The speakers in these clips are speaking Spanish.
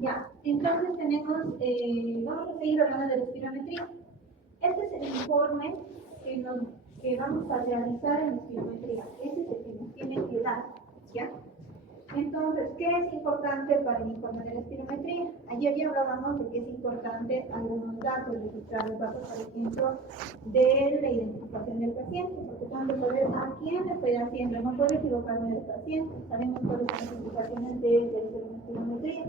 Ya, entonces tenemos, vamos a seguir hablando de la espirometría. Este es el informe que vamos a realizar en espirometría. Este es el que nos tiene que dar, ¿ya? Entonces, ¿qué es importante para el informe de la espirometría? Ayer ya hablábamos de que es importante algunos datos, registrar los datos, por ejemplo, de la identificación del paciente, porque tengo que saber a quién le estoy haciendo, no puedo equivocarme del paciente, sabemos cuáles son las indicaciones de la espirometría.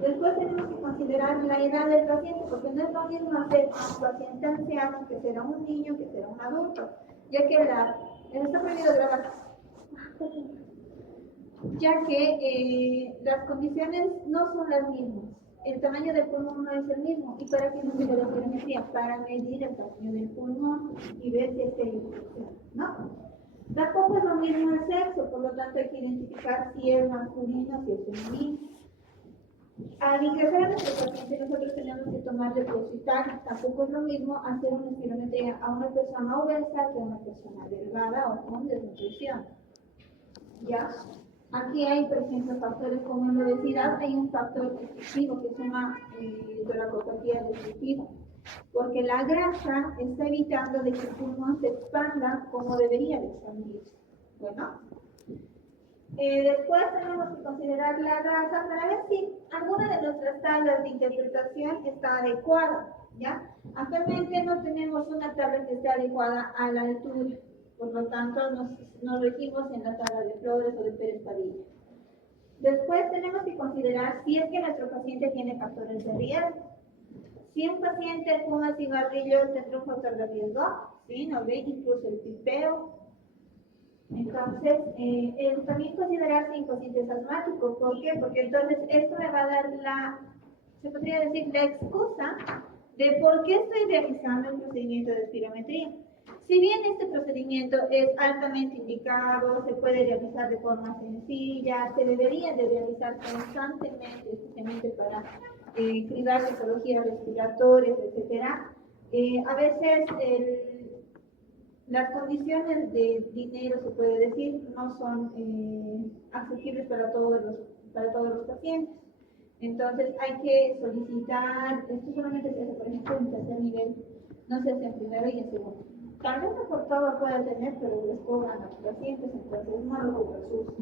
Después tenemos que considerar la edad del paciente, porque no es lo mismo hacer a un paciente anciano que será un niño, que será un adulto, ya que está prohibido grabar. Ya que las condiciones no son las mismas. El tamaño del pulmón no es el mismo. ¿Y para qué nos sirve la espirometría? Para medir el tamaño del pulmón y ver si está infección, ¿no? Tampoco es lo mismo el sexo, por lo tanto hay que identificar si es masculino, si es femenino. Al ingresar a nuestro paciente nosotros tenemos que tomar depositar. Tampoco es lo mismo hacer una espirometría a una persona obesa que a una persona delgada o con desnutrición. ¿Ya? Aquí hay, por ejemplo, factores como en la obesidad, hay un factor excesivo que se llama toracopatía destructiva, porque la grasa está evitando de que el pulmón se expanda como debería de expandirse. Bueno, después tenemos que considerar la raza para ver si alguna de nuestras tablas de interpretación está adecuada, ¿ya? Actualmente no tenemos una tabla que esté adecuada a la altura. Por lo tanto, nos regimos en la tabla de Flores o de Pérez Padilla. Después tenemos que considerar si es que nuestro paciente tiene factores de riesgo. Si un paciente fuma cigarrillos, tendrá un factor de riesgo, ¿sí? ¿No ve? Incluso el pipeo. Entonces, también considerar si un paciente es asmático. ¿Por qué? Porque entonces esto me va a dar se podría decir, la excusa de por qué estoy realizando el procedimiento de espirometría. Si bien este procedimiento es altamente indicado, se puede realizar de forma sencilla, se debería de realizar constantemente, especialmente para cribar patologías respiratorias, etc. A veces las condiciones de dinero, se puede decir, no son accesibles para todos los pacientes. Entonces hay que solicitar, esto solamente se hace, por ejemplo, en tercer nivel, no se hace en primero y en segundo. Tal vez por todo pueda tener, pero les cobran a los pacientes, entonces no lo resulta.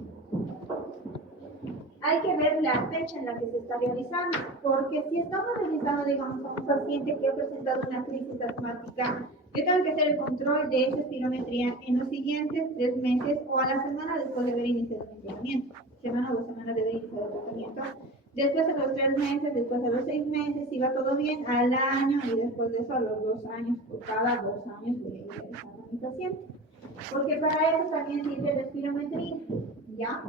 Hay que ver la fecha en la que se está realizando, porque si estamos realizando, digamos, a un paciente que ha presentado una crisis asmática, yo tengo que hacer el control de esa espirometría en los siguientes 3 meses o a la semana después de haber iniciado el tratamiento. Semana o 2 semanas de haber iniciado el tratamiento. Después a los 3 meses, después a los 6 meses, si va todo bien, al año y después de eso a los 2 años, por cada 2 años voy a ir realizando a mi paciente. Porque para eso también sirve la espirometría, ¿ya?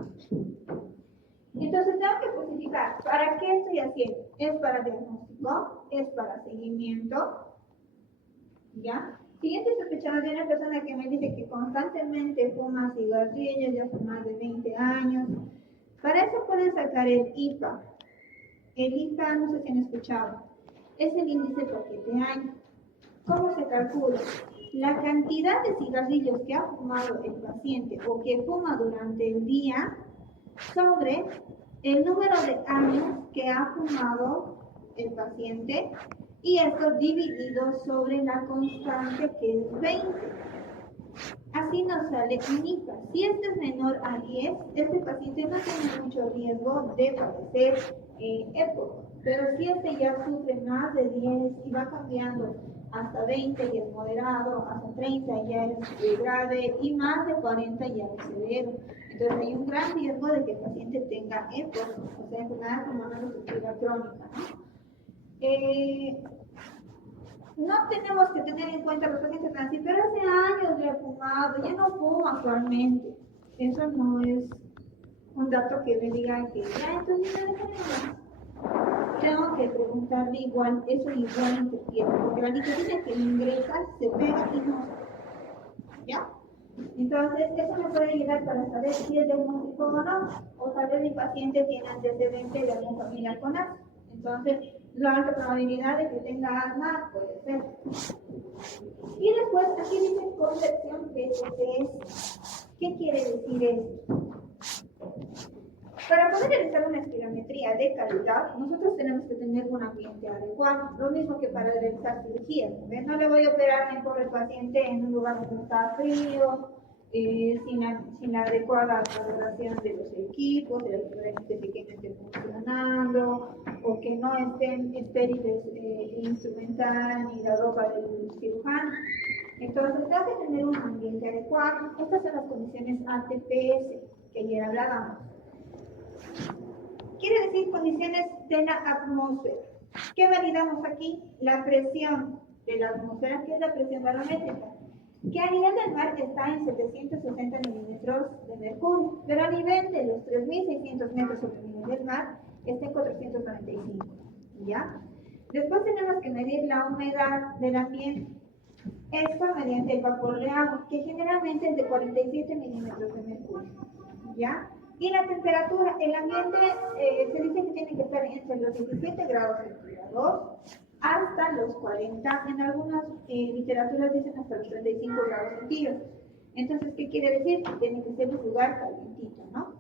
Entonces tengo que especificar, ¿para qué estoy haciendo? ¿Es para diagnóstico? ¿Es para seguimiento? ¿Ya? Siguiente sospechado de una persona que me dice que constantemente fuma cigarrillos ya hace más de 20 años. Para eso pueden sacar el IPA. El IPA, no sé si han escuchado, es el índice por 7 años. ¿Cómo se calcula? La cantidad de cigarrillos que ha fumado el paciente o que fuma durante el día sobre el número de años que ha fumado el paciente y esto dividido sobre la constante que es 20. Así nos sale un IPA. Si este es menor a 10, este paciente no tiene mucho riesgo de padecer EPOC. Pero si este ya sufre más de 10 y va cambiando hasta 20 y es moderado, hasta 30 ya es grave y más de 40 ya es severo. Entonces hay un gran riesgo de que el paciente tenga EPOC, o sea, enfermedad pulmonar obstructiva crónica, ¿no? No tenemos que tener en cuenta los pacientes que dicen, pero hace años le he fumado, ya no fumo actualmente. Eso no es un dato que me diga que ya, entonces no le tenemos. Tengo que preguntarle igual, eso igual interfiere, porque la nicotina que ingresa se pega y no se. ¿Ya? Entonces, eso me puede ayudar para saber si es diagnóstico o no, o tal vez mi paciente tiene antecedente de algún familiar con asma. Entonces, la alta probabilidad de que tenga asma puede ser. Y después, aquí dice concepción de PCS. ¿Qué quiere decir esto? Para poder realizar una espirometría, espirometría de calidad, nosotros tenemos que tener un ambiente adecuado, lo mismo que para realizar cirugías. ¿Ves? No le voy a operar a mi pobre paciente en un lugar donde está frío, sin la adecuada valoración de los equipos, de los equipos que estén funcionando, o que no estén estériles instrumental ni la ropa del cirujano. Entonces, tengo que tener un ambiente adecuado. Estas son las condiciones ATPS que ayer hablábamos. Quiere decir condiciones de la atmósfera. ¿Qué validamos aquí? La presión de la atmósfera, que es la presión barométrica, que a nivel del mar está en 760 milímetros de mercurio, pero a nivel de los 3.600 metros sobre el nivel del mar está en 495, ¿ya? Después tenemos que medir la humedad del ambiente. Esto mediante el vapor de agua, que generalmente es de 47 milímetros de mercurio, ¿ya? Y la temperatura, el ambiente se dice que tiene que estar entre los 17 grados centígrados hasta los 40, en algunas literaturas dicen hasta los 35 grados centígrados. Entonces, ¿qué quiere decir? Que tiene que ser un lugar calientito, ¿no?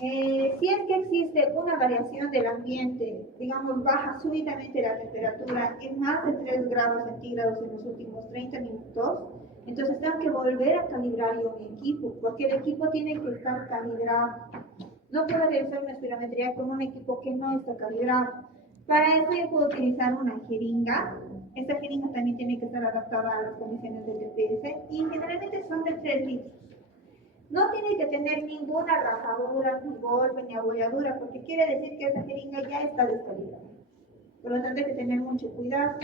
Si es que existe una variación del ambiente, digamos, baja súbitamente la temperatura en más de 3 grados centígrados en los últimos 30 minutos, entonces tengo que volver a calibrar yo mi equipo, porque el equipo tiene que estar calibrado. No puedo realizar una espirometría con un equipo que no está calibrado. Para eso yo puedo utilizar una jeringa. Esta jeringa también tiene que estar adaptada a las condiciones del TPS y generalmente son de 3 litros. No tiene que tener ninguna rajadura, ni golpe, ni abolladura, porque quiere decir que esa jeringa ya está descalibrada. Por lo tanto, hay que tener mucho cuidado.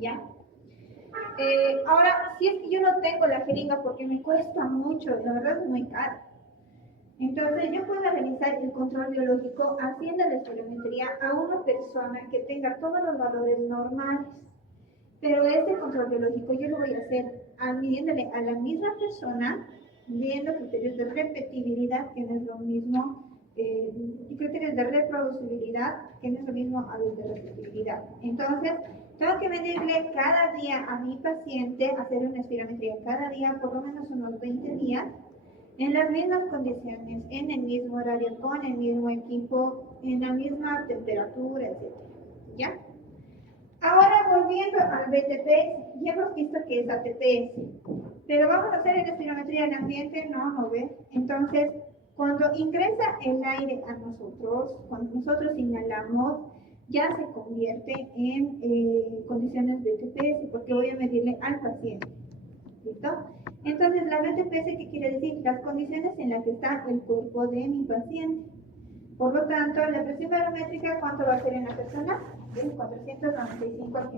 ¿Ya? Ahora, si es que yo no tengo la jeringa porque me cuesta mucho, la verdad es muy caro. Entonces, yo puedo realizar el control biológico haciendo la espirometría a una persona que tenga todos los valores normales. Pero este control biológico yo lo voy a hacer midiéndole a la misma persona, viendo criterios de repetibilidad, que no es lo mismo, y criterios de reproducibilidad, que no es lo mismo a los de repetibilidad. Entonces, tengo que medirle cada día a mi paciente, hacer una espirometría cada día, por lo menos unos 20 días, en las mismas condiciones, en el mismo horario, con el mismo equipo, en la misma temperatura, etc. ¿Ya? Ahora, volviendo al BTP, ya hemos visto que es ATPS, pero vamos a hacer en espirometría del ambiente, no ve. Entonces, cuando ingresa el aire a nosotros, cuando nosotros inhalamos, ya se convierte en condiciones BTPS, porque voy a medirle al paciente. ¿Listo? Entonces, la BTPS, ¿qué quiere decir? Las condiciones en las que está el cuerpo de mi paciente. Por lo tanto, la presión barométrica, ¿cuánto va a ser en la persona? Es 495 al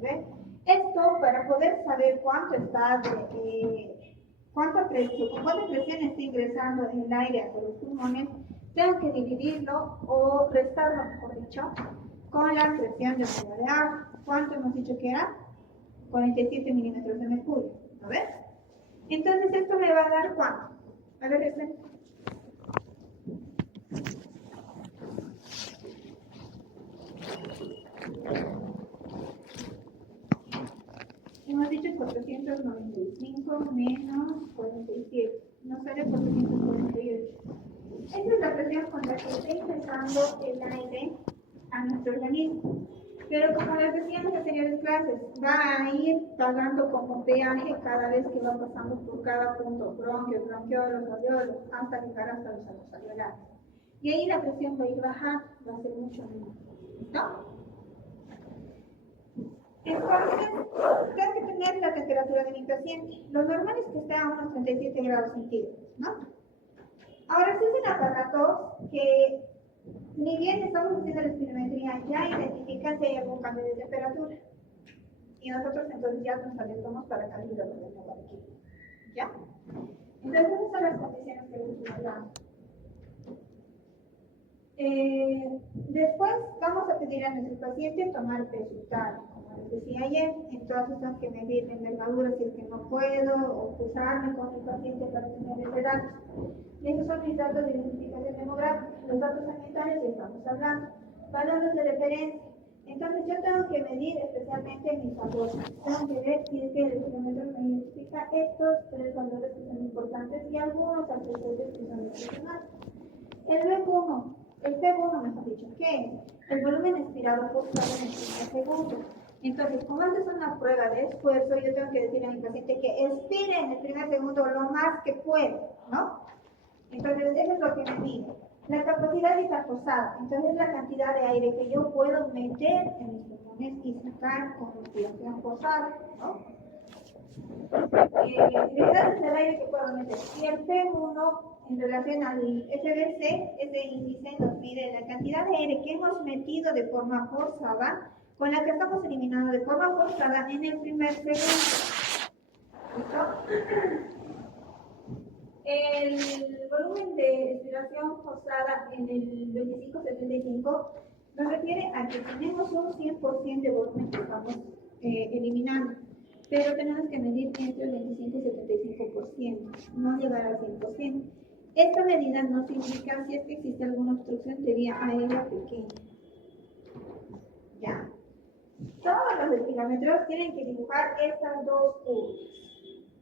¿ves? Esto, para poder saber cuánto está cuánta presión está ingresando en el aire hacia los pulmones, tengo que dividirlo o restarlo, mejor dicho, con la presión de humedad de agua. ¿Cuánto hemos dicho que era? 47 milímetros de mercurio, ¿no ves? Entonces, esto me va a dar ¿cuánto? A ver, Resen. Hemos dicho 495 menos 47. Nos sale 448. Esta es la presión con la que está ingresando el aire a nuestro organismo. Pero como les decía en las anteriores clases, va a ir pagando como peaje cada vez que va pasando por cada punto, bronquios, bronquiolos, alveolos, hasta llegar hasta los alveolares. Y ahí la presión va a ir bajando, va a ser mucho menor. ¿No? Entonces, tengo que tener la temperatura de mi paciente. Lo normal es que esté a unos 37 grados centígrados, ¿no? Ahora, si es un aparato que, ni bien estamos haciendo la espirometría, ya identifica si hay algún cambio de temperatura. Y nosotros entonces ya nos alertamos para calibrarlo de nuevo aquí. ¿Ya? Entonces, esas son las condiciones que les estoy hablando. Después vamos a pedir a nuestro paciente tomar peso tal, como les decía ayer. Entonces tengo que medir la envergadura si es que no puedo, o pesarme con el paciente para tener ese dato. Y esos son mis datos de identificación demográfica. Los datos sanitarios ya estamos hablando. Valores de referencia. Entonces yo tengo que medir especialmente mis valores. Tengo que ver si es que el kilómetro me identifica estos 3 valores que son importantes y algunos accesorios que son adicionales. El BEC1 El P1, mejor dicho, ¿qué es? El volumen expirado forzado en el primer segundo. Entonces, como esta es una prueba de esfuerzo, yo tengo que decirle a mi paciente que expire en el primer segundo lo más que pueda, ¿no? Entonces, eso es lo que me mide. La capacidad vital forzada, entonces la cantidad de aire que yo puedo meter en mis pulmones y sacar con respiración forzada, ¿no? Realidad es el aire que puedo meter. Y el P1 en relación al FBC, ese índice nos mide la cantidad de aire que hemos metido de forma forzada con la que estamos eliminando de forma forzada en el primer segundo. ¿Listo? El volumen de respiración forzada en el 25-75 nos refiere a que tenemos un 100% de volumen que estamos eliminando, pero tenemos que medir entre el 25 y 75%, no llegar al 100%. Esta medida nos indica si es que existe alguna obstrucción de vía aérea pequeña. Ya. Todos los espirómetros tienen que dibujar estas dos curvas.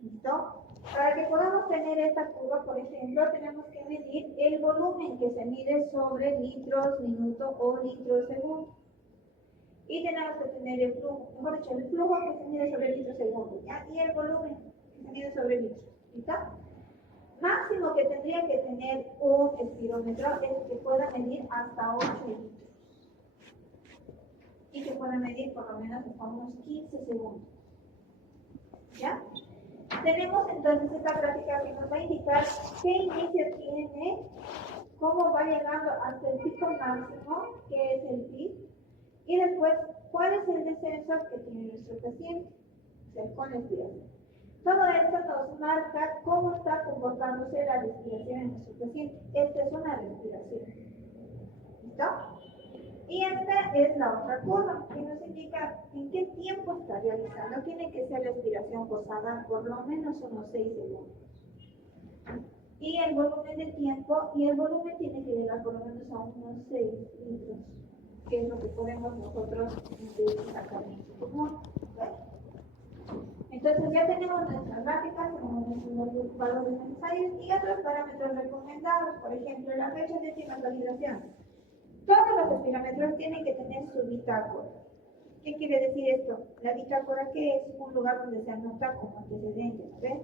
¿Listo? Para que podamos tener esta curva, por ejemplo, tenemos que medir el volumen que se mide sobre litros minuto o litros segundo. Y tenemos que tener el flujo, mejor dicho, el flujo que se mide sobre litros segundo, ¿ya? Y el volumen que se mide sobre litros. ¿Listo? Máximo que tendría que tener un espirómetro es que pueda medir hasta 8 litros. Y que pueda medir por lo menos hasta unos 15 segundos. ¿Ya? Tenemos entonces esta gráfica que nos va a indicar qué inicio tiene, cómo va llegando hasta el pico máximo, que es el PIB, y después cuál es el descenso que tiene nuestro paciente, o sea, con la respiración. Todo esto nos marca cómo está comportándose la respiración en nuestro paciente. Esta es una respiración. ¿Listo? Y esta es la otra curva, que nos indica en qué tiempo está realizando. Tiene que ser respiración forzada por lo menos unos 6 segundos. Y el volumen de tiempo, y el volumen tiene que llegar por lo menos a unos 6 litros, que es lo que podemos nosotros sacar en nuestro pulmón. Entonces ya tenemos nuestras gráficas, tenemos nuestros valores necesarios y otros parámetros recomendados, por ejemplo, la fecha de última calibración. Todos los espirómetros tienen que tener su bitácora. ¿Qué quiere decir esto? La bitácora, que es un lugar donde se anota como antecedentes, ¿ves?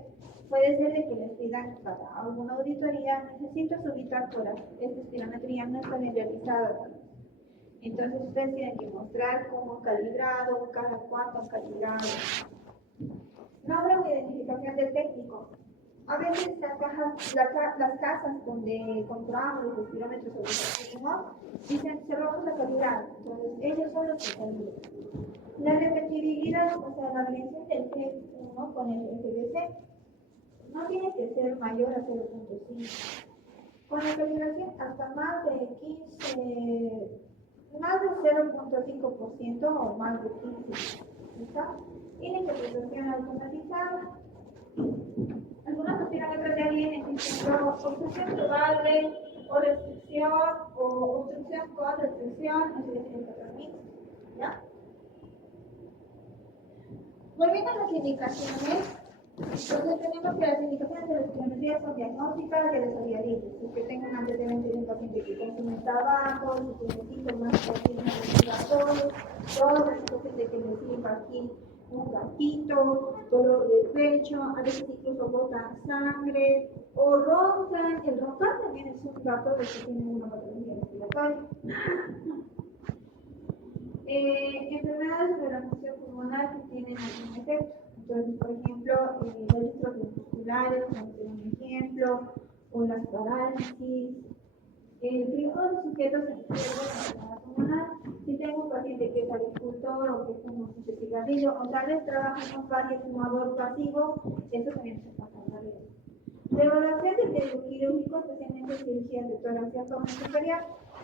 Puede ser de que les pidan para alguna auditoría, necesito su bitácora, esta espirometría no está bien realizada. Entonces ustedes tienen que mostrar cómo han calibrado, cada cuánto han calibrado. Nombre o identificación del técnico. A veces las casas donde compramos los espirómetros o los pulmón dicen cerramos la calidad, entonces ellos son los que calibran. La repetibilidad, o sea, la variación del G1 con el FBC no tiene que ser mayor a 0.5. Con la calibración hasta más de 15, más de 0.5% o más de 15. ¿Está? Y la interpretación automatizada. Algunos espirómetros ya vienen diciendo obstrucción probable o restricción o obstrucción con restricción, así es el patrón. ¿Ya? Volviendo a las indicaciones, entonces tenemos que las indicaciones de la espirometría son diagnósticas de desoriaritis. Si que tengo un antecedente de un paciente que consume tabaco, si tiene síntomas respiratorios, todo es posible que me sirva aquí un gatito, dolor de pecho, a veces incluso botan sangre o roncan. El roncar también es un dato de que tienen una patología respiratoria. Enfermedades de la función pulmonar que tienen algún efecto. Entonces, por ejemplo, los distrofes musculares, como un ejemplo, o las parálisis. El riesgo de sujetos en enfermedad pulmonar. Si tengo un paciente que es agricultor o que fuma mucho cigarrillo, o tal vez trabaja con varios fumador pasivo, eso también se pasa a la riesgo. La evaluación del riesgo quirúrgico, especialmente en cirugías de tórax y abdomen superior,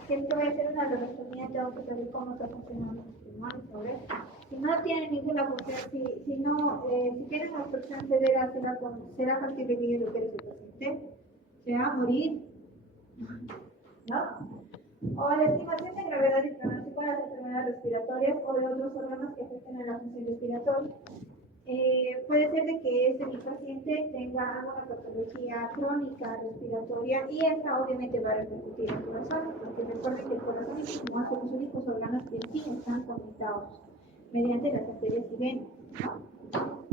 que puede ser una lorostomía, tengo que saber cómo está funcionando los pulmones, ¿sabes? Si no tiene ninguna función, si tiene una obstrucción severa, será factible que yo lo opere su paciente, se va a morir, ¿no? O la estimación de gravedad y pronóstico de las enfermedades respiratorias o de otros órganos que afecten a la función respiratoria. puede ser de que ese mi paciente tenga alguna patología crónica respiratoria y esta obviamente va a repercutir en el corazón, porque recuerden que el corazón es uno de los únicos órganos que sí están conectados mediante las arterias y venas, ¿no?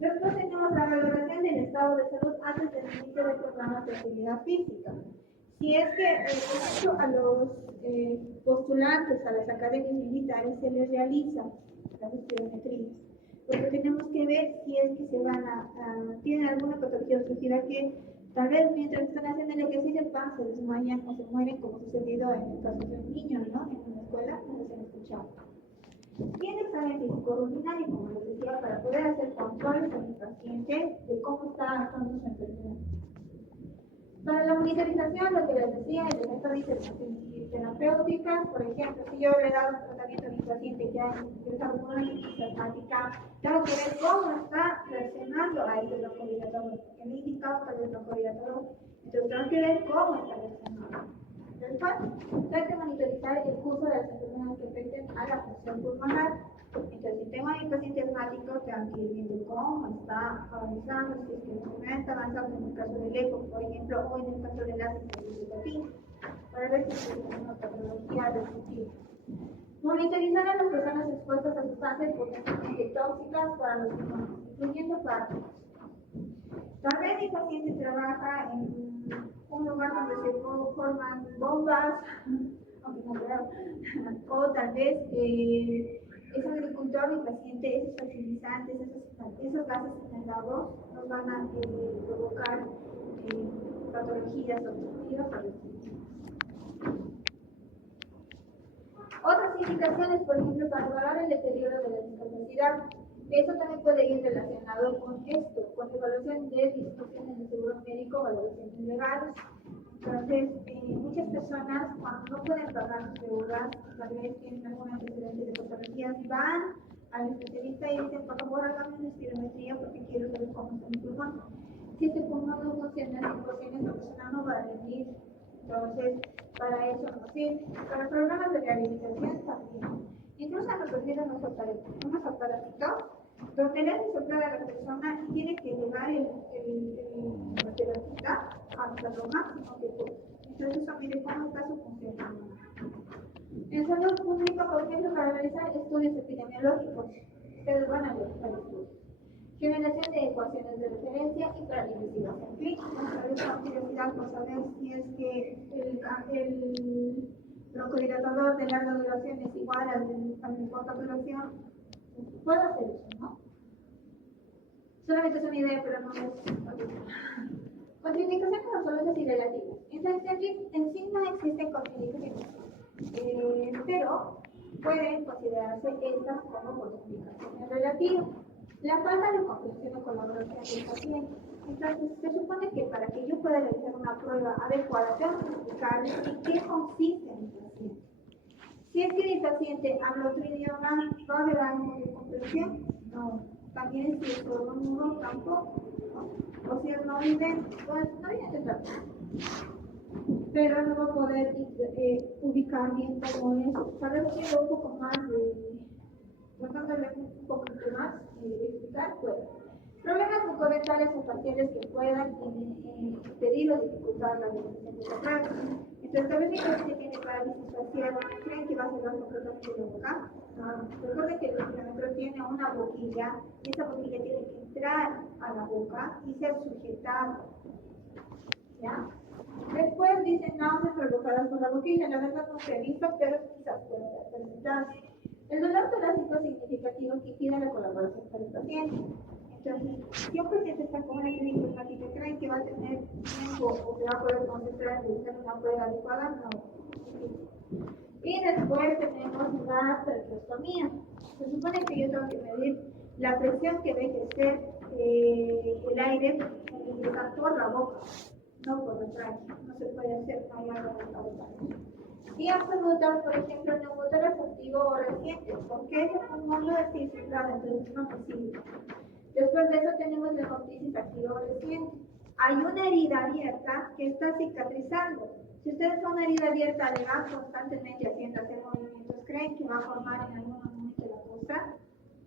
Después tenemos la valoración del estado de salud antes del inicio del programa de actividad física. Si es que a los postulantes a las academias militares se les realiza las espirometrías, porque tenemos que ver si es que se tienen alguna patología obstructiva que tal vez mientras están haciendo el ejercicio se desmayan o se mueren, como sucedido en el caso de un niño, ¿no? En una escuela, no se han escuchado. Y el examen físico rutinario, como les decía, para poder hacer controles a mi paciente de cómo está actuando su enfermedad. Para la monitorización, lo que les decía, el efecto de terapéuticas, por ejemplo, si yo le he dado un tratamiento a mi paciente que ha ingresado con una crisis asmática, tengo que ver cómo está reaccionando a ese broncodilatador, porque me he indicado para el broncodilatador, entonces tengo que ver cómo está reaccionando. Después, hay que monitorizar el curso de las enfermedades que afecten a la función pulmonar. Entonces, si tengo a mi paciente asmático, tengo que ir viendo cómo está avanzando, si es que la enfermedad está avanzando en el caso del ECO, por ejemplo, o en el caso de la cistitis, para ver si es una patología resistiva. Monitorizar a las personas expuestas a sustancias potencialmente tóxicas para los pulmones, incluyendo fármacos. Tal vez mi paciente trabaja en un lugar donde se forman bombas, aunque no creo, o tal vez es agricultor, mi paciente, esos fertilizantes, esos gases inhalados nos van a provocar patologías obstructivas a los pulmones. Otras indicaciones, por ejemplo, para evaluar el deterioro de la discapacidad. Eso también puede ir relacionado con esto, con evaluación de disfunciones de seguro médico, valoraciones legales. Entonces, muchas personas cuando no pueden pagar sus deudas, tal vez tienen algún antecedente de patologías, van al especialista y dicen, por favor, hágame una espirometría porque quiero saber cómo está mi pulmón. Si este pulmón no funciona al 100%, esa persona no va a rendir. Entonces, para eso nos sirve. Para programas de rehabilitación también. Incluso nos ofrecen unos aparatitos donde le hace soplar a la persona y tiene que llevar el terapeuta hasta lo máximo que puede. Entonces, eso mire cómo está su función. En salud pública, por ejemplo, para realizar estudios epidemiológicos, ustedes van a realizar estudios. Generación de ecuaciones de referencia y para la investigación clínica. A veces la curiosidad por saber si es que el broncodilatador de larga duración es igual al de corta duración. Puedo hacer eso, ¿no? Solamente es una idea, pero no es. Contraindicaciones absolutas y relativas. En sí no existen contraindicaciones, pero pueden considerarse estas como contraindicaciones relativas. La falta de comprensión o colaboración del paciente. Entonces, se supone que para que yo pueda realizar una prueba adecuada, tengo que explicarle en qué consiste mi paciente. Si es que mi paciente habla otro idioma, ¿va a haber algo de comprensión? No. También si es sordomudo, tampoco. ¿No? O si es no vidente, pues no vidente tampoco. Pero no va a poder ubicar bien cómo es. Tal vez quiero un poco más tratándole un poco más explicar, pues. Problemas bucodentales o faciales que puedan impedir o dificultar la realización de la prueba. Entonces, tal vez mi paciente tiene parálisis facial, ¿creen que va a cerrar completamente la boca? No. Recuerden que el respirómetro tiene una boquilla y esa boquilla tiene que entrar a la boca y ser sujetada. ¿Ya? Después dicen náuseas provocadas por la boquilla. La verdad no se ha visto, pero quizás puede presentarse. El dolor torácico significativo que impide la colaboración con el paciente. Entonces, si un paciente está con una crisis asmática, ¿creen que va a tener tiempo o se va a poder concentrar en hacer una prueba adecuada? No. Y después tenemos la traqueostomía. Se supone que yo tengo que medir la presión que debe ser el aire ingresar por la boca, no por la tráquea. No se puede hacer fallar adecuada. Y absolutas, por ejemplo, neumotórax activo o reciente, porque ese pulmón no es infiltrado, entonces no es posible. Después de eso tenemos la hepatitis activa o reciente. Hay una herida abierta que está cicatrizando. Si ustedes son una herida abierta, le van constantemente haciendo hacer movimientos, ¿creen que va a formar en algún momento la cosa?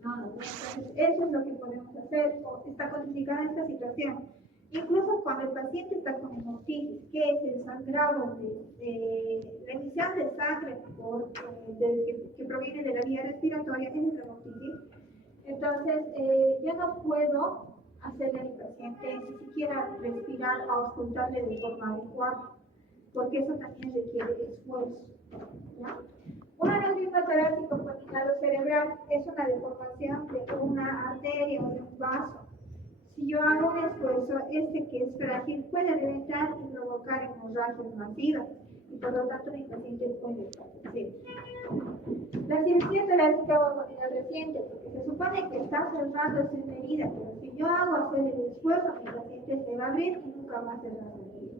No, entonces, eso es lo que podemos hacer, o está codificada esta situación. Incluso cuando el paciente está con hemofilias, que es el sangrado la emisión de sangre que proviene de la vía respiratoria, es la hemofilias. Entonces, yo no puedo hacerle a mi paciente ni siquiera respirar o auscultarle de forma adecuada, porque eso también requiere esfuerzo. ¿Ya? Un aneurisma torácico combinado cerebral es una deformación de una arteria o de un vaso. Si yo hago un esfuerzo, que es frágil puede reventar y provocar hemorragias masivas, y por lo tanto mi paciente puede fallecer. La cirugía torácica va a poner reciente, porque se supone que está cerrando esa herida, pero si yo hago hacer el esfuerzo, mi paciente se va a abrir y nunca va a cerrar la herida.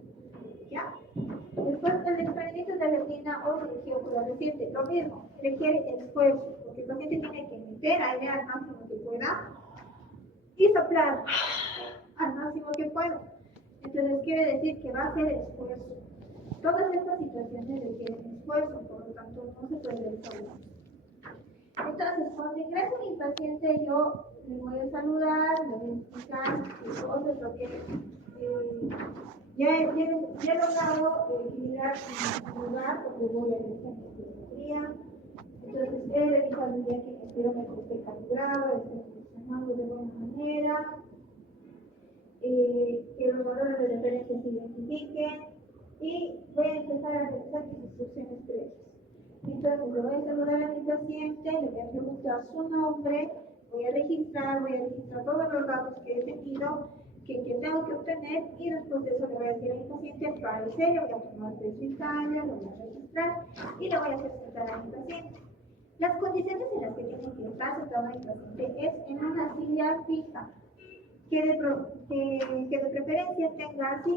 ¿Ya? Después, el desprendimiento de la retina o cirugía ocular reciente, lo mismo, requiere esfuerzo, porque el paciente tiene que meter aire al máximo que pueda y soplar al máximo que pueda. Entonces, quiere decir que va a hacer esfuerzo. Todas estas situaciones requieren esfuerzo, por lo tanto, no se puede realizar. Entonces, cuando ingreso a mi paciente, yo le voy a saludar, le voy a explicar cosas, lo que ya he logrado equilibrar mi lugar donde voy a realizar mi cirugía. Entonces, he revisado el día que me espero esté calibrado, esté funcionando de buena manera, que los valores de referencia se identifiquen y voy a empezar a realizar mis instrucciones previas. Entonces, le voy a saludar a mi paciente, le voy a preguntar su nombre, voy a registrar todos los datos que he tenido, que tengo que obtener, y después de eso le voy a decir a mi paciente, parece, le voy a tomar peso y talla, lo voy a registrar y le voy a hacer sentar a mi paciente. Las condiciones en las que tiene que estar sentado mi paciente es en una silla fija, que de preferencia tenga así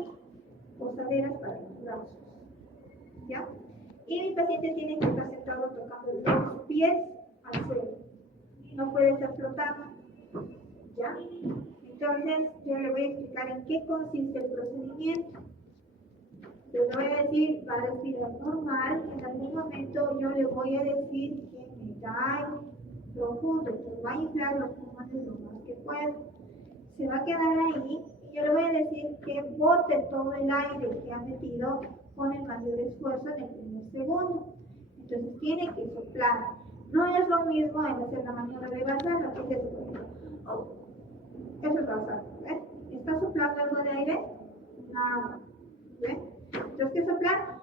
posaderas para los brazos. ¿Ya? Y mi paciente tiene que estar sentado tocando los pies al suelo. No puede estar flotando. ¿Ya? Entonces, yo le voy a explicar en qué consiste el procedimiento. Le voy a decir, va a respirar normal. En algún momento yo le voy a decir que me da profundo, que va a inflar los pulmones lo más que pueda. Se va a quedar ahí y yo le voy a decir que bote todo el aire que ha metido con el mayor esfuerzo en el primer segundo. Entonces tiene que soplar. No es lo mismo en hacer la maniobra de Balsar, que es eso. Eso es Balsar. ¿Ves? ¿Está soplando algo de aire? Nada. ¿Ves? Entonces, ¿qué soplar?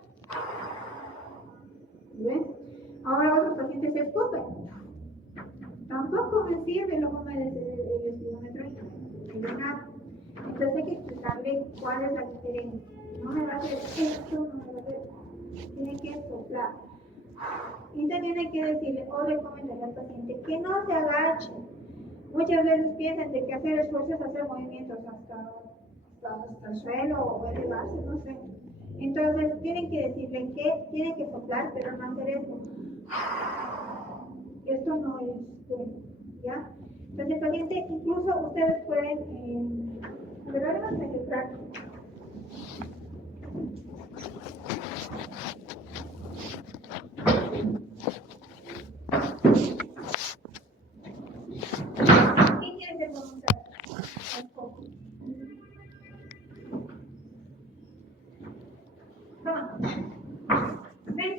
¿Ves? Ahora otros pacientes se escupen. Tampoco me sirve lo como el espirómetro y nada. Entonces hay que explicarle cuál es la diferencia. No me va a hacer esto, no me va a hacer. Tiene que soplar. Y también hay que decirle o recomendarle al paciente que no se agache. Muchas veces piensan de que hacer esfuerzos es hacer movimientos hasta el suelo o elevarse, no sé. Entonces tienen que decirle que tiene que soplar, pero no hacer esto. Esto no es bueno, ¿ya? Entonces el paciente, incluso ustedes pueden, a ver, ahora vamos a registrar. ¿Quién quiere ser voluntario? Vamos. Ven.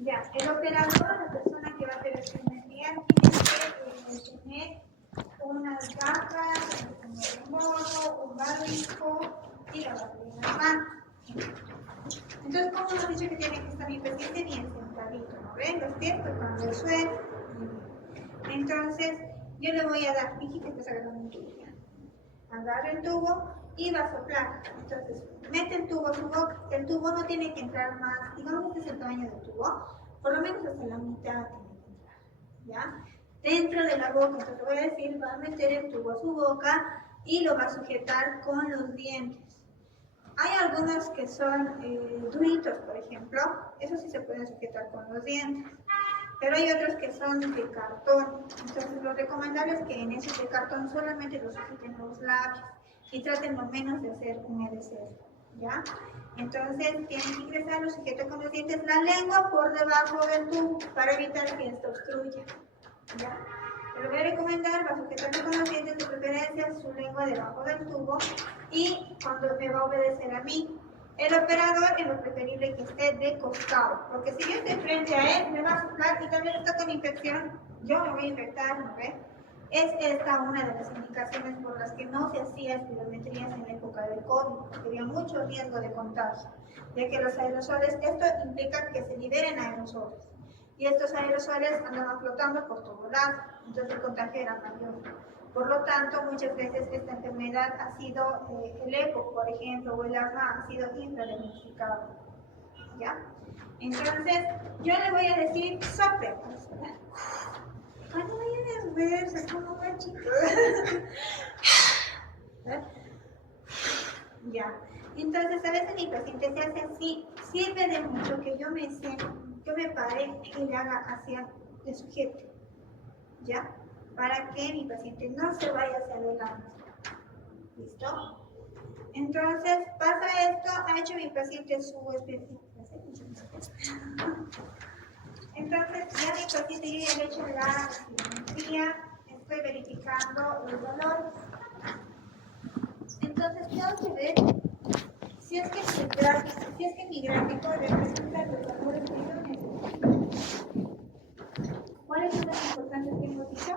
Ya, el operador, la persona que va a hacer el primer día, tiene que tener unas gafas, un modo, un barbijo y la batería en la mano. Entonces, como hemos dicho que tiene que estar mi paciente bien sentadito, ¿no ven? Los pies tocando el suelo. Entonces, yo le voy a dar, fíjate que está agarrando un tubo. Agarra el tubo y va a soplar. Entonces, mete el tubo a su boca. El tubo no tiene que entrar más, digamos que es el tamaño del tubo, por lo menos hasta la mitad tiene que entrar, ¿ya? Dentro de la boca, entonces le voy a decir, va a meter el tubo a su boca y lo va a sujetar con los dientes. Hay algunos que son duritos, por ejemplo, eso sí se puede sujetar con los dientes, pero hay otros que son de cartón. Entonces lo recomendable es que en esos de cartón solamente los sujeten los labios y traten lo menos de hacer humedecer ¿ya? Entonces tienen que ingresar los sujetos con los dientes la lengua por debajo del tubo para evitar que esto obstruya, ¿ya? Pero voy a recomendar, va a sujetarse con los dientes, de preferencia su lengua debajo del tubo y cuando me va a obedecer a mí. El operador es lo preferible que esté de costado, porque si yo estoy frente a él, me va a soplar y también está con infección, yo me voy a infectar, ¿no ve? Es esta una de las indicaciones por las que no se hacía espirometrías en la época del COVID, porque había mucho riesgo de contagio, ya que los aerosoles, esto implica que se liberen aerosoles, y estos aerosoles andaban flotando por todos lados, entonces el contagio era mayor. Por lo tanto, muchas veces esta enfermedad ha sido, el EPO, por ejemplo, o el asma ha sido infradiagnosticado, ¿ya? Entonces, yo le voy a decir, sople. Cuando vayan a verse, ¿cómo va, chicos? Ya. Entonces, a veces mi paciente se hace así, sirve de mucho que yo me pare y le haga hacia el sujeto, ¿ya? Para que mi paciente no se vaya hacia adelante. ¿Listo? Entonces, pasa esto, ha hecho mi paciente su experiencia. Entonces, ya mi paciente yo ya le he hecho la espirometría, estoy verificando el dolor. Entonces, tengo que ver si es que mi gráfico representa los valores que yo necesito. ¿Cuáles son las importantes que hemos dicho?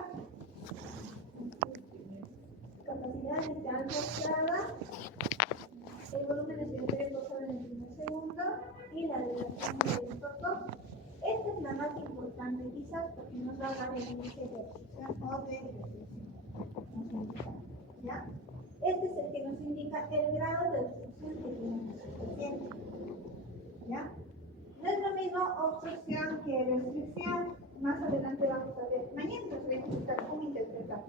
Capacidad vital mostrada, el volumen respiratorio por en el primer segundo y la duración de estos dos. Esta es la más importante quizás porque nos va a dar el índice de obstrucción o de restricción. ¿Ya? Este es el que nos indica el grado de obstrucción que tiene nuestro paciente. ¿Ya? No es lo mismo obstrucción que restricción. Más adelante vamos a ver. Mañana nos voy a explicar cómo interpretar.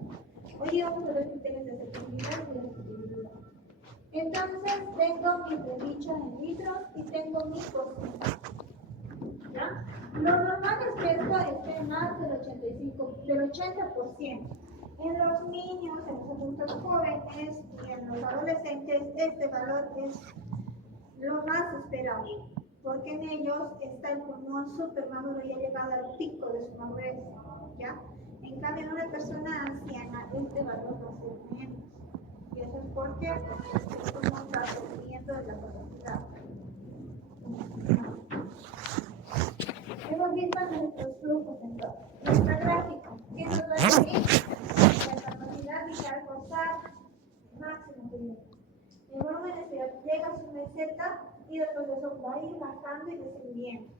Hoy vamos a ver criterios de aceptabilidad y de aceptabilidad. Entonces, tengo mi predicho en litros y tengo mi porcentaje. ¿Ya? Lo normal es que esto esté más del 80%. En los niños, en los adultos jóvenes y en los adolescentes, este valor es lo más esperable, porque en ellos está el pulmón súper maduro y ha llegado al pico de su madurez, ¿ya? En cambio, en una persona anciana, este valor va a ser menos. Y eso es porque el pulmón está subiendo de la capacidad. Hemos visto nuestros grupos entonces. Nuestra gráfica, ¿qué nos va a decir? La capacidad vital forzada máximo que el volumen respiratorio llega a su meseta y después de eso va a ir bajando y descendiendo.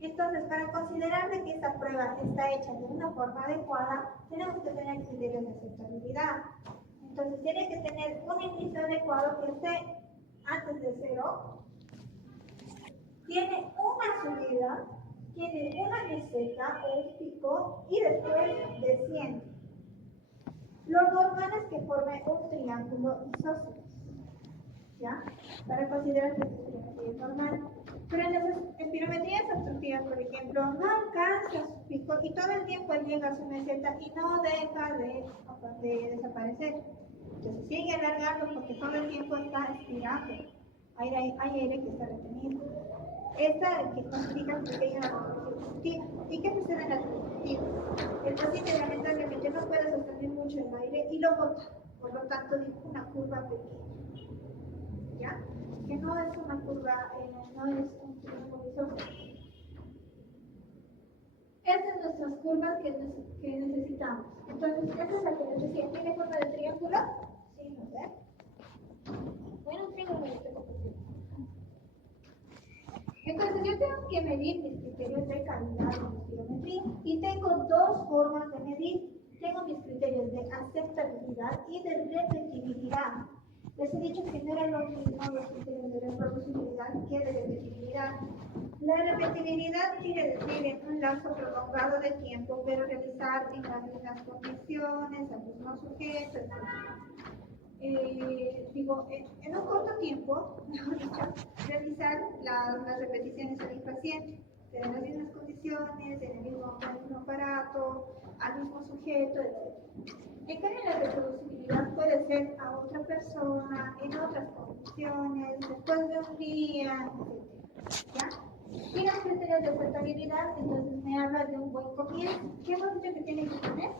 Entonces, para considerar de que esta prueba está hecha de una forma adecuada, tenemos que tener criterios de aceptabilidad. Entonces, tiene que tener un índice adecuado que esté antes de 0, tiene una subida, tiene una meseta o un pico y después desciende. Lo normal es que forme un triángulo isósceles, ¿ya? Para considerar que esta espirometría es normal. Pero en las espirometrías obstructivas, por ejemplo, no alcanza su pico y todo el tiempo llega a su meseta y no deja de desaparecer. Entonces sigue alargando porque todo el tiempo está expirando. Hay aire que está retenido. Esta que significa que hay una obstructiva. ¿Y qué sucede en la obstructiva? El paciente lamentablemente no puede sostener mucho el aire y lo bota. Por lo tanto, dibuja una curva pequeña. ¿Ya? Que no es una curva, no es un triángulo isósceles. Estas son nuestras curvas que necesitamos. Entonces, esta es la que les decía. ¿Tiene forma de triángulo? Sí, ¿no ve? Bueno, un triángulo de este composición. Entonces, yo tengo que medir mis criterios de calidad en la espirometría y tengo dos formas de medir. Tengo mis criterios de aceptabilidad y de repetibilidad. Les he dicho que no eran los mismos los criterios de reproducibilidad que de repetibilidad. La repetibilidad quiere decir en un lapso prolongado de tiempo, pero realizar en las mismas condiciones, al mismo sujeto, etc. En un corto tiempo, mejor dicho, realizar las repeticiones al paciente, en las mismas condiciones, en el mismo aparato, al mismo sujeto, etc. En cambio, la reproducibilidad puede ser a otra persona, en otras condiciones. condiciones, después de un día, etc. ¿Ya? Y los criterios de aceptabilidad, entonces me habla de un buen comienzo. ¿Qué hemos dicho que tiene que tener?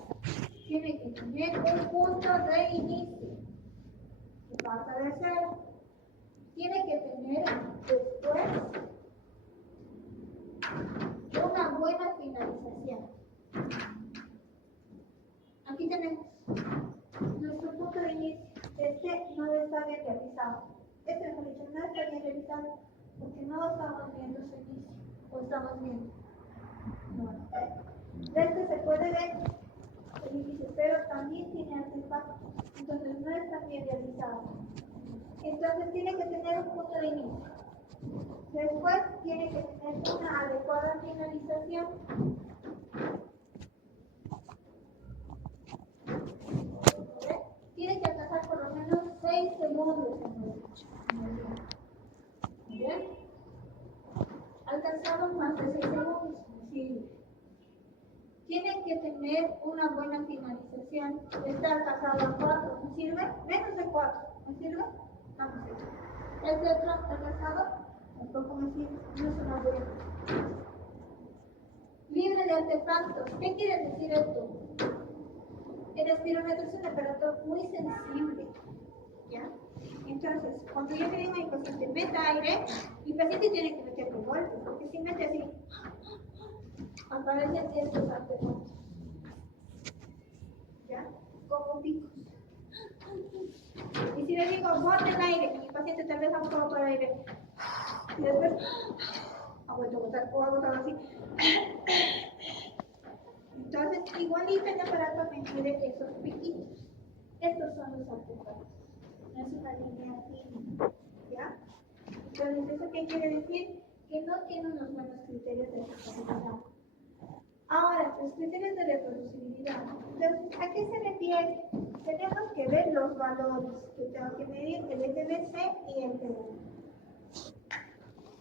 Tiene que tener un punto de inicio, que pasa de cero. Tiene que tener después una buena finalización. Aquí tenemos nuestro punto de inicio. Este no está bien realizado. Este, mejor dicho, no está bien realizado porque no estamos viendo su inicio. O estamos viendo. Bueno, de este se puede ver el inicio, pero también tiene artefactos. Entonces no está bien realizado. Entonces tiene que tener un punto de inicio. Después tiene que tener una adecuada finalización. Tiene que alcanzar por lo menos 6 segundos en el video. ¿Bien? Alcanzamos más de 6 segundos. Sí. Tiene que tener una buena finalización. Está alcanzado a 4. ¿Me sirve? Menos de 4. ¿Me sirve? No me sirve. Este otro alcanzado tampoco me sirve. No es una buena. Libre de artefactos. ¿Qué quiere decir esto? El espirómetro es un aparato muy sensible, ¿ya? Entonces, cuando yo le digo a mi paciente, meta aire, mi paciente tiene que meter de golpe, porque si mete así, aparecen estos artefactos, ¿ya? Como picos. Y si le digo, bote el aire, mi paciente tal vez ha botado todo el aire, y después ha vuelto a botar, o ha botado así. Entonces, igualito el aparato me mide esos piquitos. Estos son los artefactos. No es una línea fina. ¿Ya? Entonces, ¿eso qué quiere decir? Que no tiene unos buenos criterios de aceptabilidad. Ahora, los criterios de reproducibilidad. Entonces, ¿a qué se refiere? Tenemos que ver los valores que tengo que medir, el FBC y el FBC.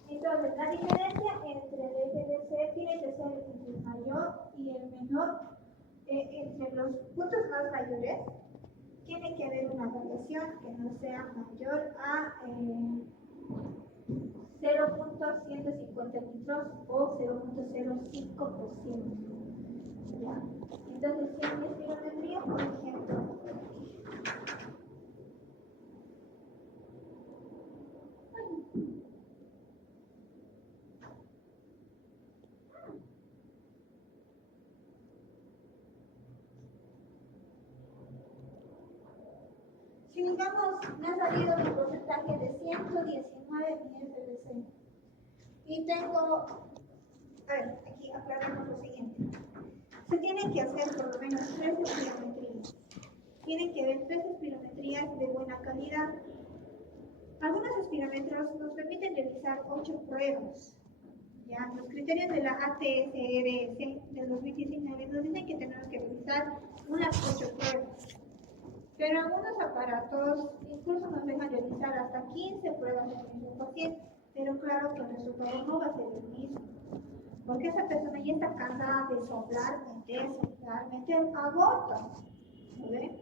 Entonces, la diferencia entre el FBC tiene que ser entre el mayor y el menor. Entre los puntos más mayores, tiene que haber una variación que no sea mayor a 0.150 litros o 0.05%. ¿Ya? Entonces, si en mi espirometría, por ejemplo, si digamos, me ha salido un porcentaje de 119 mFBC y tengo, a ver, aquí aclaramos lo siguiente. Se tienen que hacer por lo menos 3 espirometrías. Tienen que haber 3 espirometrías de buena calidad. Algunos espirómetros nos permiten realizar 8 pruebas. ¿Ya? Los criterios de la ATSRS del 2019 nos dicen que tenemos que realizar unas 8 pruebas. Pero algunos aparatos incluso nos dejan realizar hasta 15 pruebas en el mismo paciente. Pero claro que el resultado no va a ser el mismo. Porque esa persona ya está cansada de soplar, meter, agota. ¿No ven?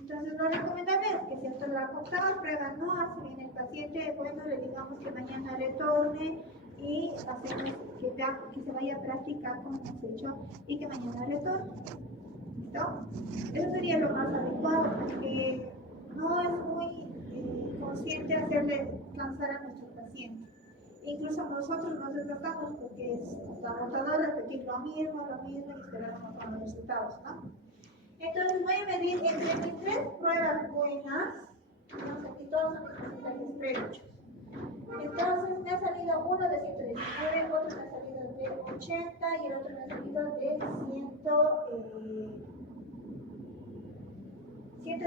Entonces, lo recomendable es que si hasta la octava prueba no hace bien el paciente, bueno, le digamos que mañana retorne y hacemos que se vaya a practicar como hemos hecho y que mañana retorne. ¿Listo? Eso sería lo más adecuado, porque no es muy consciente hacerle cansar a nuestro paciente. Incluso nosotros nos desgastamos porque es agotador repetir lo mismo y esperar los resultados, ¿no? Entonces voy a medir entre mis 3 pruebas buenas, aquí todos son mis porcentajes prehechos. Entonces me ha salido uno de 119, otro me ha salido de 80 y el otro me ha salido de 118. Entre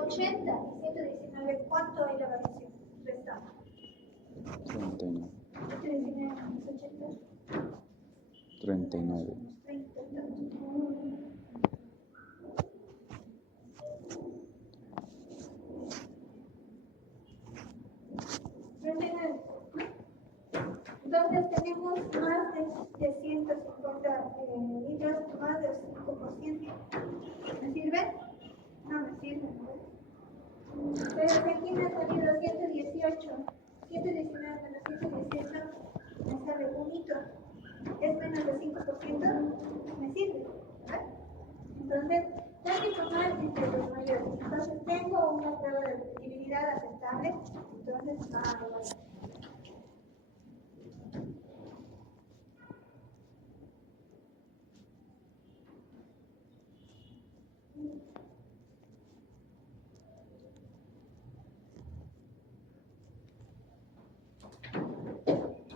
80 y 119, ¿cuánto hay la variación restante? 39. 119 menos 80. 39. 30. Entonces tenemos más de 150 litros, más del 5%. ¿Me sirve? No me sirve, ¿no? Pero si aquí me ha salido 118, 119 menos 118, me sale un hito. Es menos del 5%, me sirve, ¿verdad? Entonces, tengo que tomar entre los mayores. Entonces, tengo una prueba de repetibilidad aceptable. Entonces, bueno.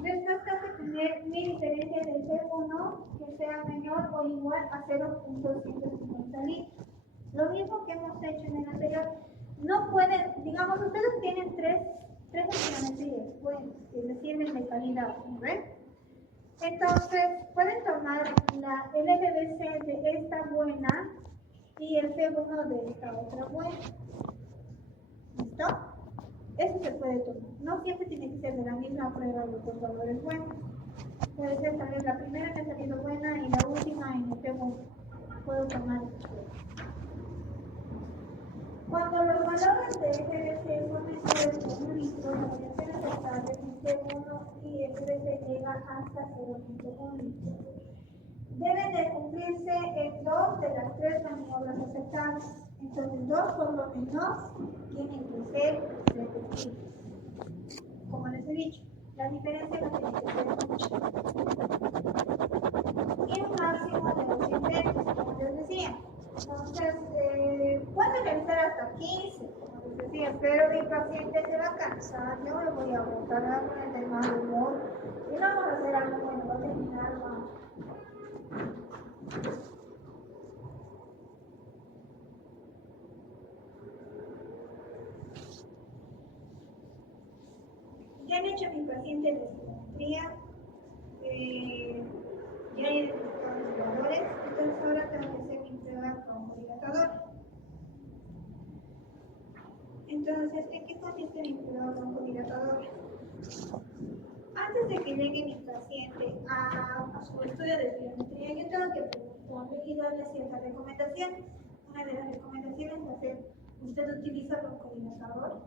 Después tengo que tener mi diferencia del C1 que sea menor o igual a 0.150 litros. Lo mismo que hemos hecho en el anterior. No pueden, digamos, ustedes tienen tres opciones, bueno, que les sirven de calidad, ¿no ven? Entonces, pueden tomar la LBDC de esta buena y el C1 de esta otra buena. ¿Listo? Eso se puede tomar. No siempre tiene que ser de la misma prueba de los valores buenos. Puede ser tal vez la primera que ha salido buena y la última en el C1. Puedo tomar esta prueba. Cuando los valores de FBC son menores de 1 litro, la variación aceptable entre 1 y FBC llega hasta 0.1 litro. Deben de cumplirse en 2 de las 3 maniobras aceptables. Entonces, 2 por lo menos tienen que ser repetibles. Como les he dicho, la diferencia no tiene que ser mucha. Y un máximo de 8 intentos, como les decía. Entonces, pueden realizar hasta 15, como les decía, pero mi paciente se va a cansar, yo me voy a botar, me voy a poner de mal humor y no vamos a hacer algo bueno, va a terminar mal. Ya he hecho mi paciente de psicometría, ya he identificado los valores, entonces ahora tengo que hacer mi prueba broncodilatador. Entonces, ¿en qué consiste mi prueba broncodilatador? Antes de que llegue mi paciente a su estudio de espirometría, yo tengo que preguntarle y darle ciertas recomendaciones. Una de las recomendaciones va a ser, ¿usted utiliza broncodilatador?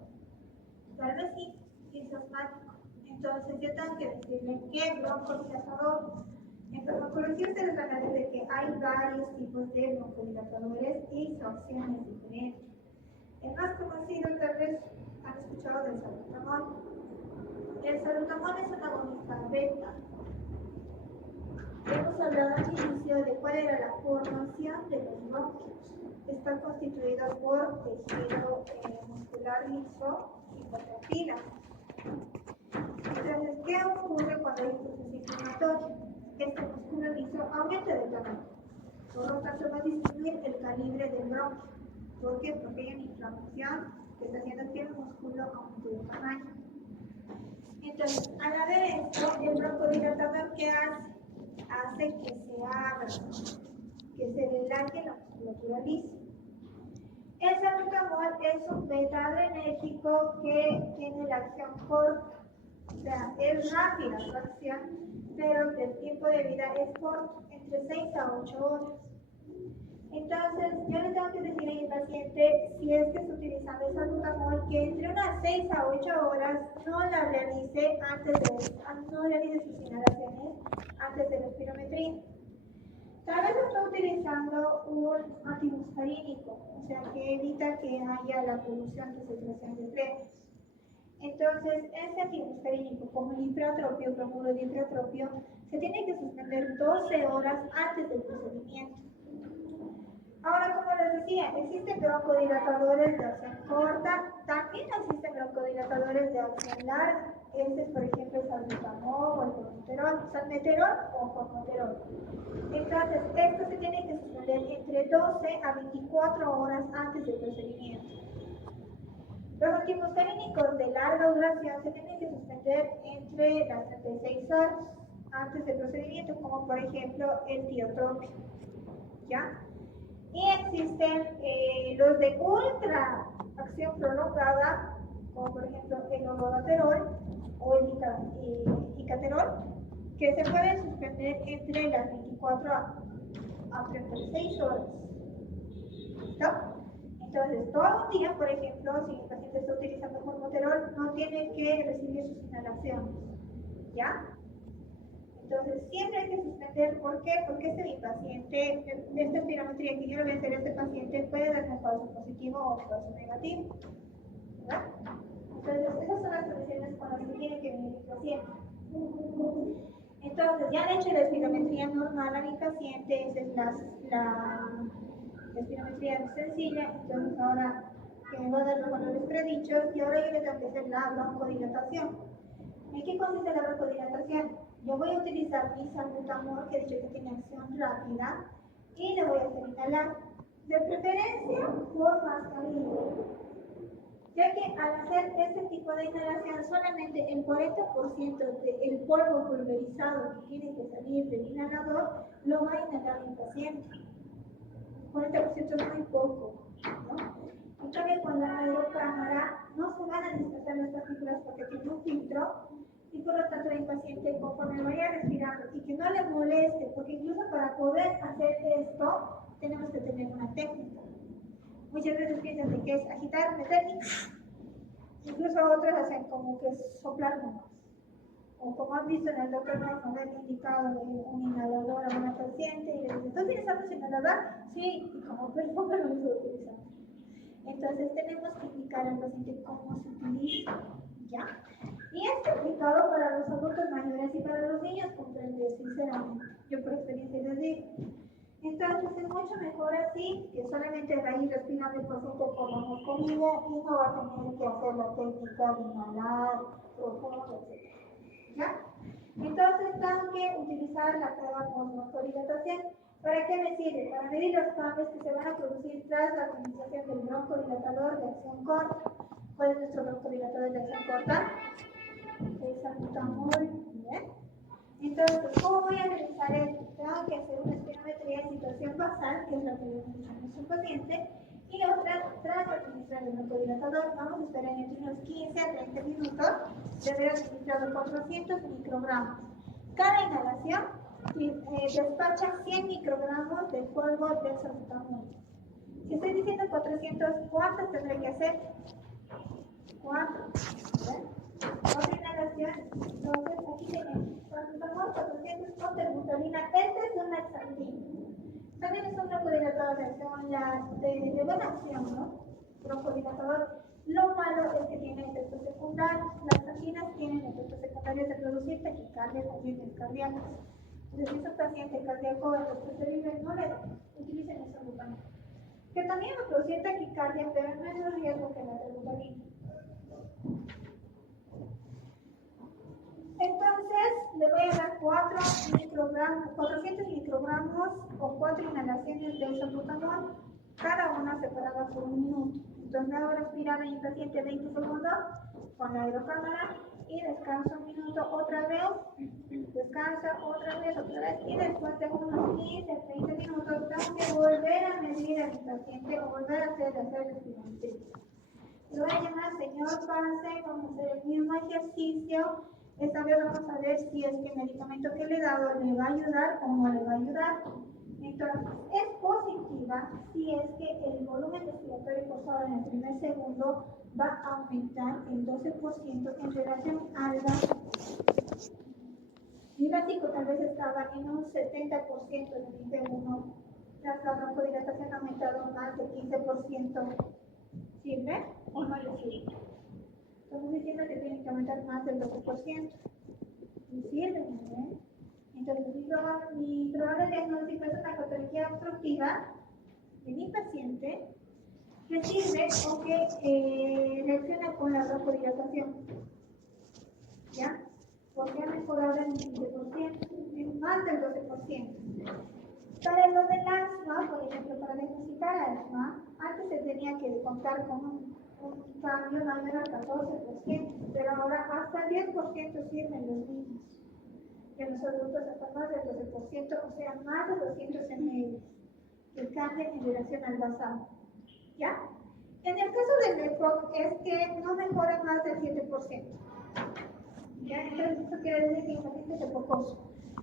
Tal vez sí, si es asmático. Entonces yo tengo que decirle qué broncodilatador. En farmacología ustedes van a ver de que hay varios tipos de broncodilatadores y su acción es diferente. El más conocido tal vez han escuchado del salbutamol. El salbutamol es una agonista beta. Hemos hablado al inicio de cuál era la formación de los bronquios. Están constituidos por tejido muscular liso y contractila. Entonces, ¿qué ocurre cuando hay un proceso inflamatorio? Este músculo liso aumenta de tamaño. Por lo tanto, va a disminuir el calibre del bronquio. ¿Por qué? Porque hay una inflamación que está haciendo que el músculo aumente de tamaño. Entonces, al haber esto, el broncodilatador, ¿qué hace? Hace que se abra, que se relaje la musculatura lisa. El salbutamol es un beta-adrenérgico que tiene la acción corta, o sea, es rápida su acción, pero el tiempo de vida es corto, entre 6 a 8 horas. Entonces, yo le tengo que decir a mi paciente, si es que está utilizando el salbutamol, que entre unas 6 a 8 horas no realice sus inhalaciones antes de la espirometría. Tal vez está utilizando un antimuscarínico, o sea, que evita que haya la producción de secreción de fresas. Entonces, este antimuscarínico, como el infratropio, bromuro de infratropio, se tiene que suspender 12 horas antes del procedimiento. Ahora, como les decía, existen broncodilatadores de acción corta, también existen broncodilatadores de acción larga. Este es, por ejemplo, el salbutamol o el formoterol, salmeterol o formoterol. Entonces, esto se tiene que suspender entre 12 a 24 horas antes del procedimiento. Los antimuscarínicos de larga duración se tienen que suspender entre las 36 horas antes del procedimiento, como por ejemplo el tiotropio. ¿Ya? Y existen los de ultra acción prolongada, como por ejemplo el olodaterol o el icaterol, que se pueden suspender entre las 24 a 36 horas. ¿Listo? Entonces, todo un día, por ejemplo, si el paciente está utilizando formoterol, no tiene que recibir sus inhalaciones, ¿ya? Entonces, siempre hay que suspender. ¿Por qué? Porque mi paciente, esta espirometría que yo le voy a hacer a este paciente puede darme falso positivo o falso negativo, ¿verdad? Entonces, esas son las condiciones con las que tiene que venir el paciente. Entonces, ya le he hecho la espirometría normal a mi paciente, esa es la espirometría sencilla. Entonces, ahora que me va a dar los valores predichos, y ahora yo le tengo que hacer la broncodilatación. ¿En qué consiste la broncodilatación? Yo voy a utilizar mi salbutamol, que he dicho que tiene acción rápida, y le voy a hacer inhalar, de preferencia por mascarilla, ya que al hacer este tipo de inhalación solamente el 40% del polvo pulverizado que tiene que salir del inhalador lo va a inhalar mi paciente. 40% es muy poco, ¿no? En cambio, con la aerocámara no se van a dispersar las partículas porque tiene un filtro, y por lo tanto el paciente, conforme vaya respirando y que no le moleste, porque incluso para poder hacer esto tenemos que tener una técnica. Muchas veces piensan de que es agitar, meter, incluso otros hacen como que soplar nomás. O como han visto en el doctor no me han indicado un inhalador a una paciente y le dicen, ¿tú tienes algo inhalador? Sí, y como perfume lo estoy utilizando. Entonces tenemos que indicar al paciente cómo se utiliza, ¿ya? Y es aplicado para los adultos mayores y para los niños, comprender sinceramente. Yo por experiencia les digo. Entonces es mucho mejor así, que solamente va a ir respirando el paciente como comida y no va a tener que hacer la técnica de inhalar, profundo, etc. ¿Ya? Entonces tengo que utilizar la prueba por broncodilatación. ¿Para qué me sirve? Para medir los cambios que se van a producir tras la administración del broncodilatador de acción corta. ¿Cuál es nuestro broncodilatador de acción corta? El salbutamol. ¿Bien? Entonces, ¿cómo voy a realizar esto? Tengo que hacer una espirometría de situación basal, que es la que le hemos dicho a nuestro paciente, y otra tras administrar el broncodilatador. Vamos a esperar entre unos 15 a 30 minutos de haber administrado 400 microgramos. Cada inhalación despacha 100 microgramos de polvo del salbutamol. Si estoy diciendo 400, ¿cuántas tendré que hacer? 4. Otra inhalación. Entonces, aquí tenemos salbutamol 400 con terbutalina. Este es una exantina. También es un broncodilatador de acción de buena acción, ¿no? Broncodilatador. Lo malo es que tiene efectos secundarios. Las anginas tienen efectos secundarios de producir taquicardia con ritmos cardíacos. Entonces, si es un paciente cardíaco, el preferible no le utilicen el salbutamol. Que también va a producir taquicardia, pero no es el riesgo que la terbutalina. Entonces, le voy a dar 400 microgramos o 4 inhalaciones de salbutamol, cada una separada por 1 minuto. Entonces, me hago respirar en el paciente 20 segundos con la aerocámara y descanso 1 minuto otra vez, descansa otra vez, y después de unos 15, 30 minutos tengo que volver a medir a mi paciente o volver a hacer la espirometría. Lo voy a llamar señor Pase, vamos a hacer el mismo ejercicio. Esta vez vamos a ver si es que el medicamento que le he dado le va a ayudar o no le va a ayudar. Entonces, es positiva si es que el volumen respiratorio forzado en el primer segundo va a aumentar el 12% en relación al básico. Mi básico tal vez estaba en un 70% en el P1. La broncodilatación ha aumentado más del 15%. ¿Sirve o no le sirve? Estamos diciendo que tiene que aumentar más del 12%. ¿Y sirve? ¿Eh? Entonces, mi probable diagnóstico es una patología obstructiva de mi paciente que sirve o que reacciona con la broncodilatación. ¿Ya? Porque ha mejorado en un 15%, en más del 12%. Para lo del asma, por ejemplo, para diagnosticar asma, antes se tenía que contar con un cambio mayor al 14%, pero ahora hasta el 10% sirven los niños. Que los adultos hasta más del 12%, o sea, más de 200 ml que cambia en relación al basal. ¿Ya? En el caso del EPOC es que no mejora más del 7%. ¿Ya? Entonces eso quiere decir que el paciente es epocoso.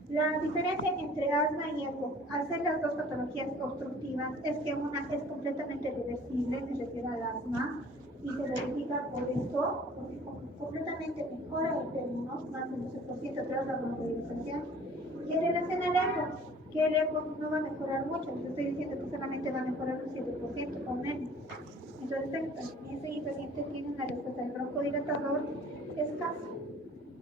La diferencia entre asma y EPOC, al ser las dos patologías obstructivas, es que una es completamente reversible, me refiero al asma, y se verifica por esto, porque completamente mejora el término, más del 12% tras la broncodirlación. Y en relación al EPOC, que el EPOC no va a mejorar mucho, les estoy diciendo que solamente va a mejorar un 7% o menos. Entonces, ese paciente tiene una respuesta del broncodilatador escasa.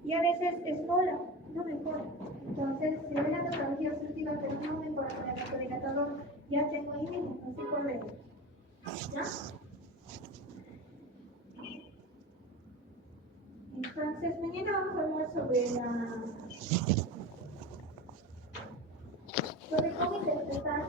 Y a veces es sola, no mejora. Entonces, se ve la patología obstructiva, pero no mejora con el broncodilatador. Ya tengo ahí mi diagnóstico de ¿ya? Entonces, mañana vamos a hablar sobre cómo interpretar